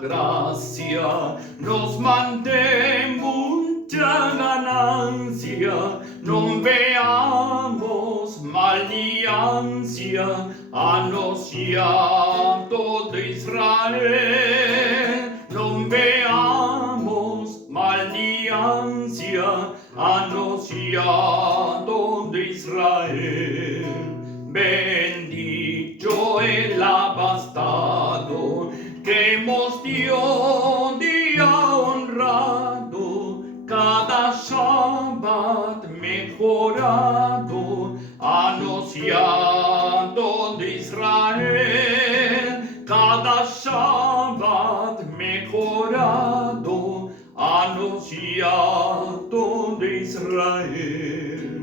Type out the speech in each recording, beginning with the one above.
gracia, nos mantém mucha ganancia, non veamos mal ni ansia, anunciado de Israel, non veamos mal ni ansia, anunciado de Israel. Bendito el abastado que hemos Dios día honrado, cada Shabbat mejorado, anunciado de Israel, cada Shabbat mejorado, anunciado de Israel.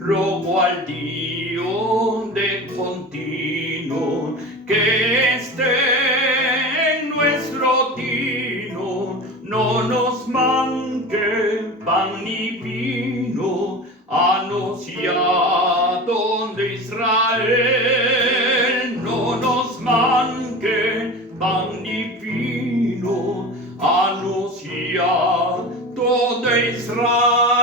Rogo al Dios de continuo que esté en nuestro tino, no nos manque pan ni vino, anunciado de Israel, no nos manque pan ni vino, anunciado de Israel.